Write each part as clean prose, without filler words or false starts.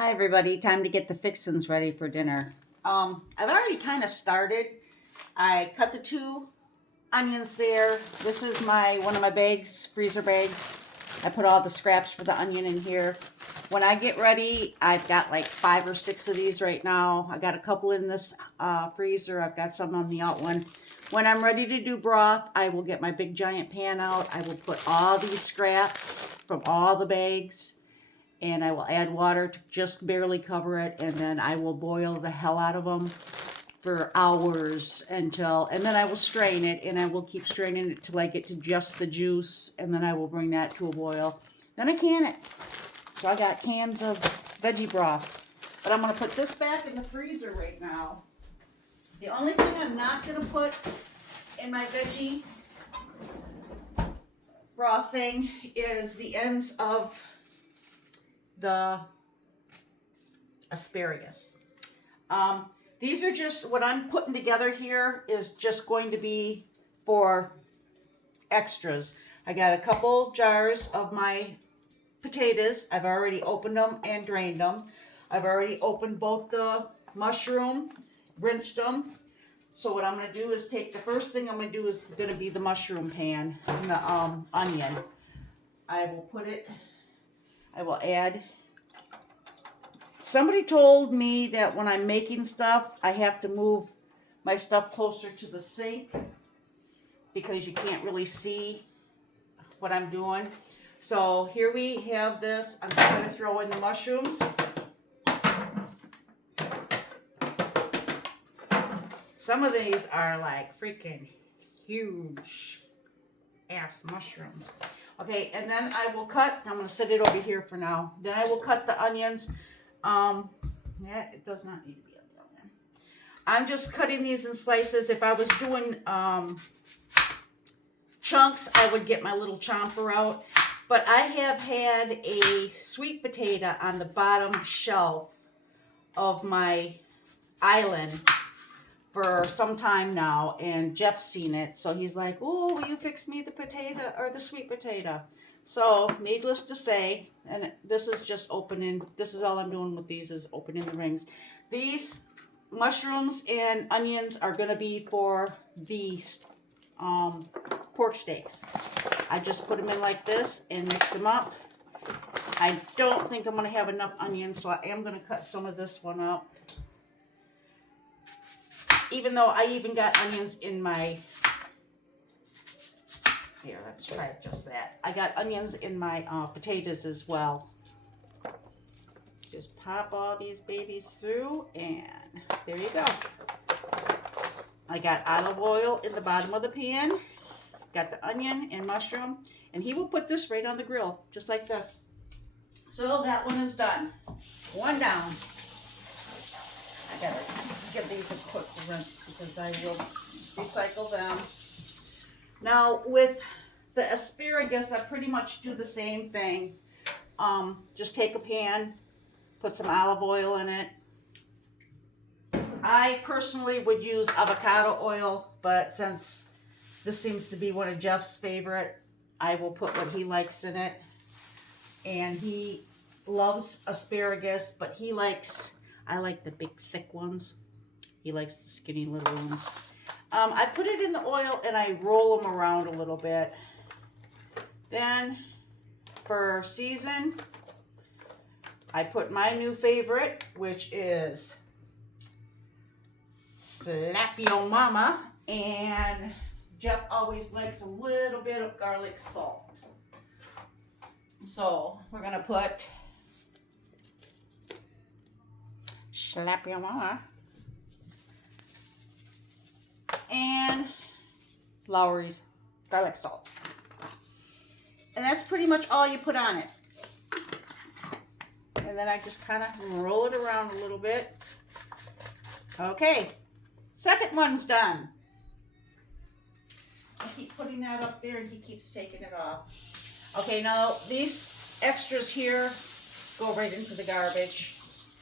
Hi everybody, time to get the fixins ready for dinner. I've already kind of started. I cut the 2 onions there. This is one of my bags, freezer bags. I put all the scraps for the onion in here. When I get ready, I've got like 5 or 6 of these right now. I got a couple in this freezer. I've got some on the out one. When I'm ready to do broth, I will get my big giant pan out. I will put all these scraps from all the bags, and I will add water to just barely cover it, and then I will boil the hell out of them for hours and then I will strain it, and I will keep straining it till I get to just the juice, and then I will bring that to a boil. Then I can it. So I got cans of veggie broth. But I'm going to put this back in the freezer right now. The only thing I'm not going to put in my veggie broth thing is the ends of the asparagus. These are just, what I'm putting together here is just going to be for extras. I got a couple jars of my potatoes. I've already opened them and drained them. I've already opened both the mushroom, rinsed them. So what I'm going to do is take, the first thing I'm going to do is going to be the mushroom pan and the onion. I will add. Somebody told me that when I'm making stuff, I have to move my stuff closer to the sink because you can't really see what I'm doing. So here we have this. I'm just going to throw in the mushrooms. Some of these are like freaking huge ass mushrooms. Okay, and then I will cut, I'm going to set it over here for now. Then I will cut the onions. Yeah, it does not need to be on the onion. I'm just cutting these in slices. If I was doing chunks, I would get my little chomper out. But I have had a sweet potato on the bottom shelf of my island for some time now, and Jeff's seen it, so he's like, "Oh, will you fix me the potato or the sweet potato?" So, needless to say, and this is just opening, this is all I'm doing with these is opening the rings. These mushrooms and onions are going to be for these pork steaks. I just put them in like this and mix them up. I don't think I'm going to have enough onions, so I am going to cut some of this one up. Even though I even got onions in my, here, let's try just that. I got onions in my potatoes as well. Just pop all these babies through, and there you go. I got olive oil in the bottom of the pan. Got the onion and mushroom, and he will put this right on the grill, just like this. So that one is done. One down. I gotta give these a quick rinse because I will recycle them. Now with the asparagus, I pretty much do the same thing. Just take a pan, put some olive oil in it. I personally would use avocado oil, but since this seems to be one of Jeff's favorite, I will put what he likes in it. And he loves asparagus, but he likes, I like the big thick ones. He likes the skinny little ones. I put it in the oil and I roll them around a little bit. Then for season, I put my new favorite, which is Slap Yo Mama, and Jeff always likes a little bit of garlic salt. So we're gonna put Slap Yo Mama and Lowry's garlic salt. And that's pretty much all you put on it. And then I just kind of roll it around a little bit. Okay, second one's done. I keep putting that up there and he keeps taking it off. Okay, now these extras here go right into the garbage.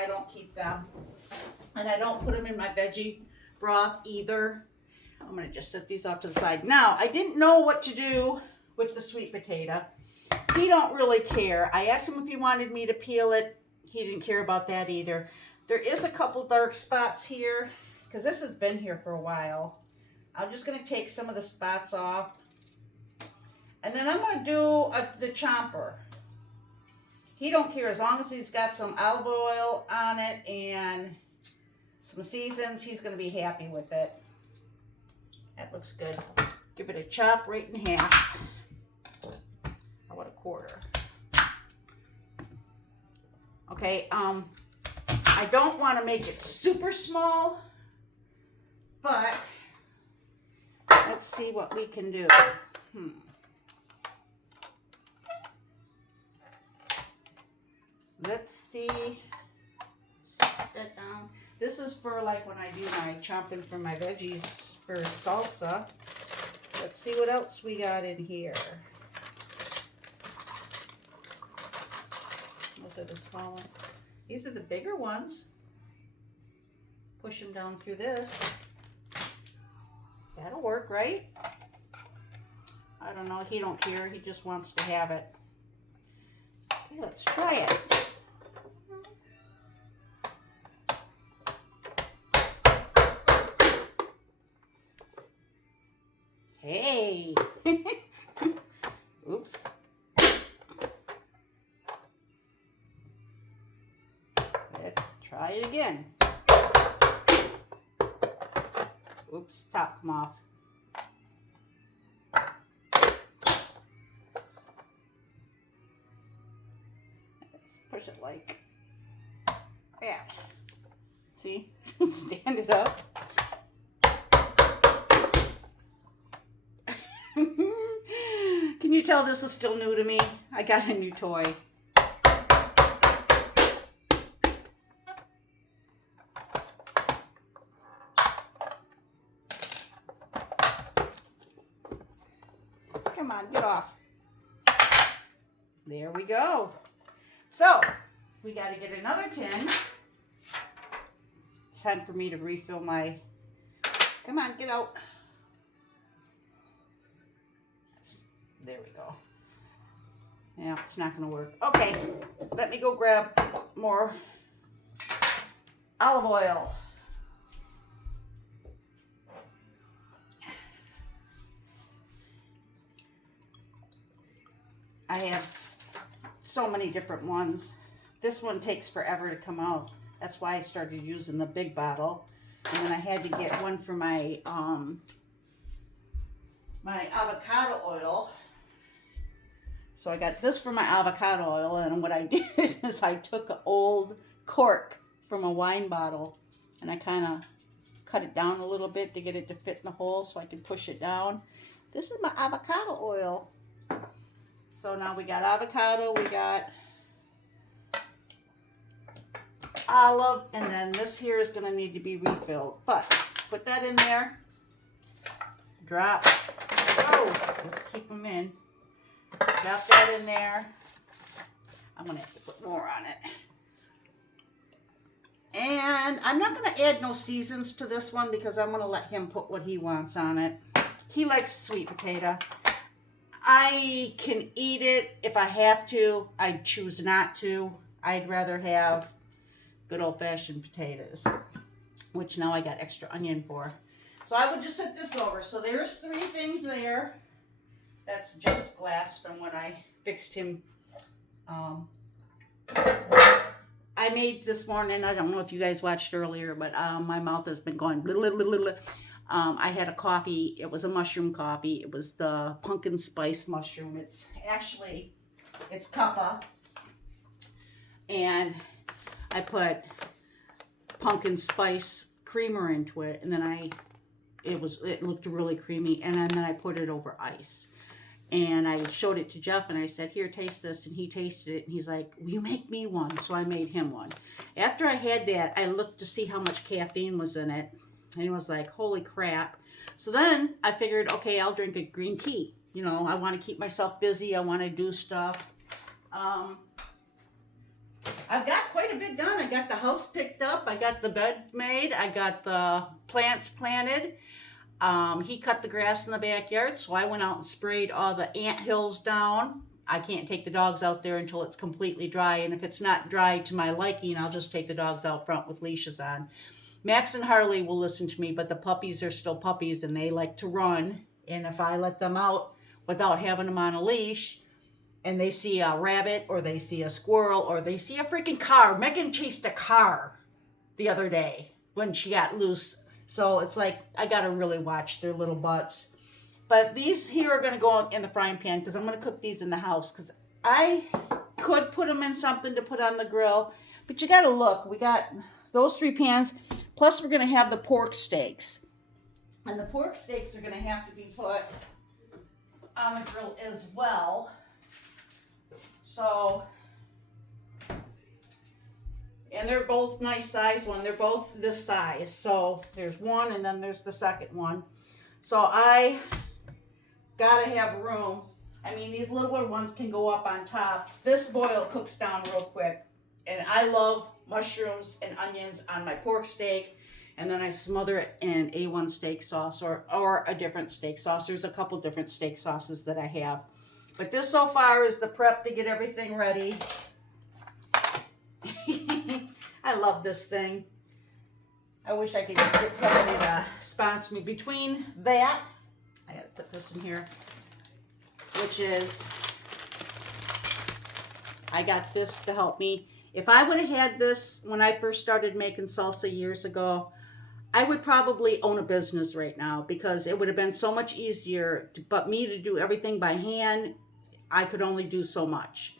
I don't keep them. And I don't put them in my veggie broth either. I'm going to just set these off to the side. Now, I didn't know what to do with the sweet potato. He don't really care. I asked him if he wanted me to peel it. he didn't care about that either. There is a couple dark spots here because this has been here for a while. I'm just going to take some of the spots off. And then I'm going to do the chomper. He don't care as long as he's got some olive oil on it and some seasons. He's going to be happy with it. That looks good. Give it a chop right in half. Or what, a quarter. Okay, I don't want to make it super small, but let's see what we can do. Let's see. Put that down. This is for like when I do my chopping for my veggies for salsa. Let's see what else we got in here. Those are the small ones. These are the bigger ones. Push them down through this. That'll work, right? I don't know. He don't care. He just wants to have it. Okay, let's try it. Hey! Oops. Let's try it again. Oops, topped them off. Let's push it like that. See? Stand it up. Can you tell this is still new to me? I got a new toy. Come on, get off. There we go. So, we got to get another tin. It's time for me to refill my... Come on, get out. There we go. Yeah, it's not going to work. Okay, let me go grab more olive oil. I have so many different ones. This one takes forever to come out. That's why I started using the big bottle. And then I had to get one for my my avocado oil. So I got this for my avocado oil, and what I did is I took an old cork from a wine bottle and I kind of cut it down a little bit to get it to fit in the hole so I can push it down. This is my avocado oil. So now we got avocado, we got olive, and then this here is going to need to be refilled. But put that in there. Drop. Oh, let's keep them in. Drop that in there. I'm going to have to put more on it. And I'm not going to add no seasons to this one because I'm going to let him put what he wants on it. He likes sweet potato. I can eat it if I have to. I choose not to. I'd rather have good old-fashioned potatoes, which now I got extra onion for. So I would just set this over. So there's 3 things there. That's Jeff's glass from when I fixed him. I made this morning, I don't know if you guys watched earlier, but my mouth has been going blah, blah, blah, blah, blah. I had a coffee. It was a mushroom coffee. It was the pumpkin spice mushroom. It's actually, it's kappa. And I put pumpkin spice creamer into it. And then it looked really creamy. And then I put it over ice. And I showed it to Jeff and I said, here, taste this. And he tasted it and he's like, will you make me one? So I made him one. After I had that, I looked to see how much caffeine was in it. And he was like, holy crap. So then I figured, okay, I'll drink a green tea. You know, I want to keep myself busy. I want to do stuff. I've got quite a bit done. I got the house picked up. I got the bed made. I got the plants planted. He cut the grass in the backyard, so I went out and sprayed all the ant hills down. I can't take the dogs out there until it's completely dry. And if it's not dry to my liking, I'll just take the dogs out front with leashes on. Max and Harley will listen to me, but the puppies are still puppies and they like to run. And if I let them out without having them on a leash and they see a rabbit or they see a squirrel or they see a freaking car, Megan chased a car the other day when she got loose. So it's like, I got to really watch their little butts. But these here are going to go in the frying pan because I'm going to cook these in the house because I could put them in something to put on the grill. But you got to look. We got those 3 pans. Plus, we're going to have the pork steaks. And the pork steaks are going to have to be put on the grill as well. So, and they're both nice size one. They're both this size. So, there's one and then there's the second one. So, I got to have room. I mean, these littler ones can go up on top. This boil cooks down real quick. And I love mushrooms and onions on my pork steak, and then I smother it in A1 steak sauce or a different steak sauce. There's a couple different steak sauces that I have. But this so far is the prep to get everything ready. I love this thing. I wish I could get somebody to sponsor me. Between that, I gotta put this in here, which is, I got this to help me. If I would have had this when I first started making salsa years ago, I would probably own a business right now because it would have been so much easier. But me to do everything by hand, I could only do so much.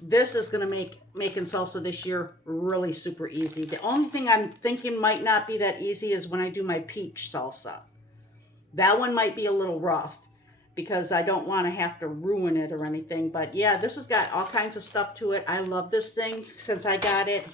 This is going to make making salsa this year really super easy. The only thing I'm thinking might not be that easy is when I do my peach salsa. That one might be a little rough, because I don't want to have to ruin it or anything. But yeah, this has got all kinds of stuff to it. I love this thing since I got it.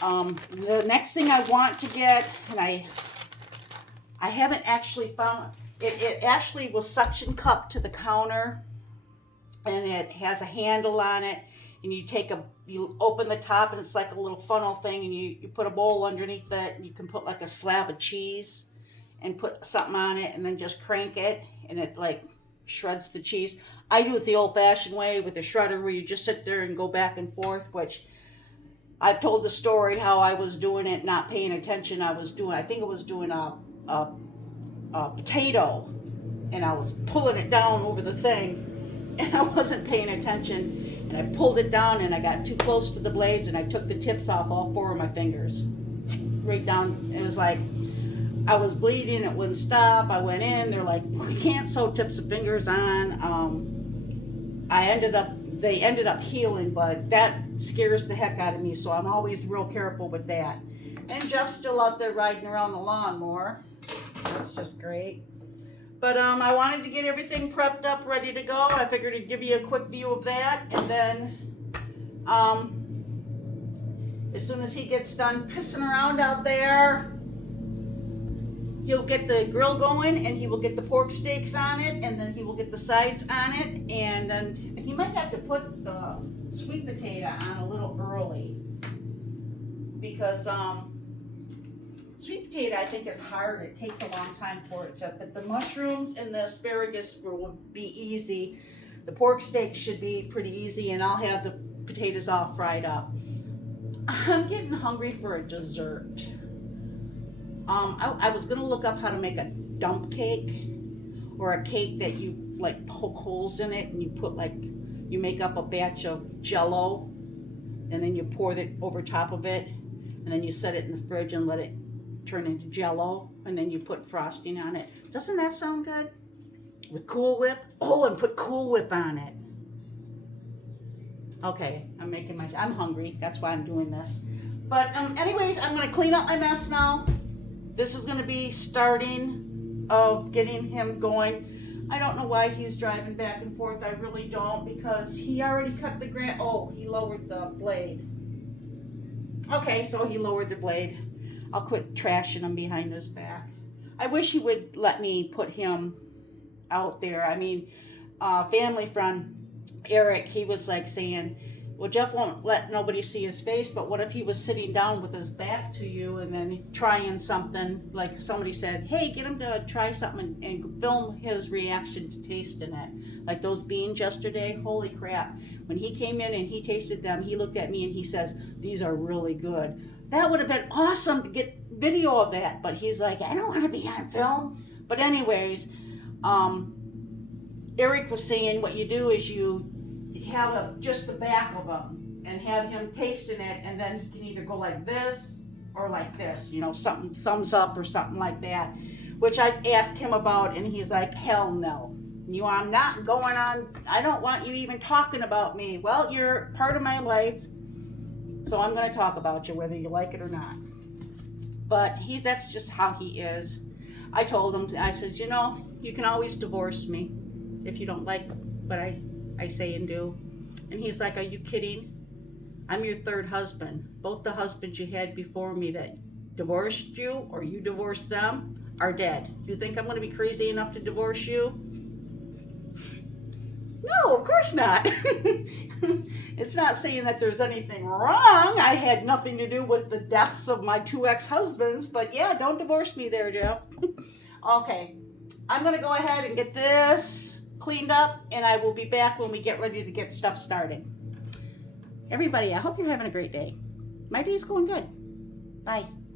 The next thing I want to get, and I haven't actually found, it actually will suction cup to the counter, and it has a handle on it, and you open the top, and it's like a little funnel thing, and you put a bowl underneath it, and you can put like a slab of cheese and put something on it, and then just crank it, and it like shreds the cheese. I do it the old-fashioned way with the shredder, where you just sit there and go back and forth, which I've told the story how I was doing it, not paying attention. I think I was doing a potato, and I was pulling it down over the thing, and I wasn't paying attention, and I pulled it down, and I got too close to the blades, and I took the tips off all 4 of my fingers, right down. It was like, I was bleeding, it wouldn't stop. I went in, they're like, we can't sew tips of fingers on. They ended up healing, but that scares the heck out of me, so I'm always real careful with that. And Jeff's still out there riding around the lawnmower. That's just great. But I wanted to get everything prepped up, ready to go. I figured I'd give you a quick view of that, and then as soon as he gets done pissing around out there, he'll get the grill going, and he will get the pork steaks on it, and then he will get the sides on it, and then he might have to put the sweet potato on a little early, because sweet potato, I think, is hard. It takes a long time for it to, but the mushrooms and the asparagus will be easy. The pork steak should be pretty easy, and I'll have the potatoes all fried up. I'm getting hungry for a dessert. I was gonna look up how to make a dump cake, or a cake that you like poke holes in it, and you make up a batch of Jell-O, and then you pour it over top of it, and then you set it in the fridge and let it turn into Jell-O, and then you put frosting on it. Doesn't that sound good? With Cool Whip? Oh, and put Cool Whip on it. Okay, I'm hungry. That's why I'm doing this. But anyways, I'm gonna clean up my mess now. This is gonna be starting of getting him going. I don't know why he's driving back and forth. I really don't, because he already cut the grass. Oh, he lowered the blade. Okay, so he lowered the blade. I'll quit trashing him behind his back. I wish he would let me put him out there. I mean, family friend Eric, he was like saying, Well, Jeff won't let nobody see his face, but what if he was sitting down with his back to you and then trying something, like somebody said, hey, get him to try something and film his reaction to tasting it. Like those beans yesterday, holy crap. When he came in and he tasted them, he looked at me and he says, these are really good. That would have been awesome to get video of that, but he's like, I don't want to be on film. But anyways, Eric was saying what you do is you have just the back of them and have him tasting it, and then he can either go like this or like this, you know, something thumbs up or something like that, which I asked him about, and he's like, hell no. I'm not going on, I don't want you even talking about me. Well, you're part of my life, so I'm going to talk about you whether you like it or not. But that's just how he is. I told him, I said, you know, you can always divorce me if you don't like what I say and do. And he's like, are you kidding? I'm your third husband. Both the husbands you had before me that divorced you or you divorced them are dead. You think I'm going to be crazy enough to divorce you? No, of course not. It's not saying that there's anything wrong. I had nothing to do with the deaths of my 2 ex-husbands, but yeah, don't divorce me there, Jeff. Okay, I'm going to go ahead and get this cleaned up, and I will be back when we get ready to get stuff started. Everybody, I hope you're having a great day. My day's going good. Bye.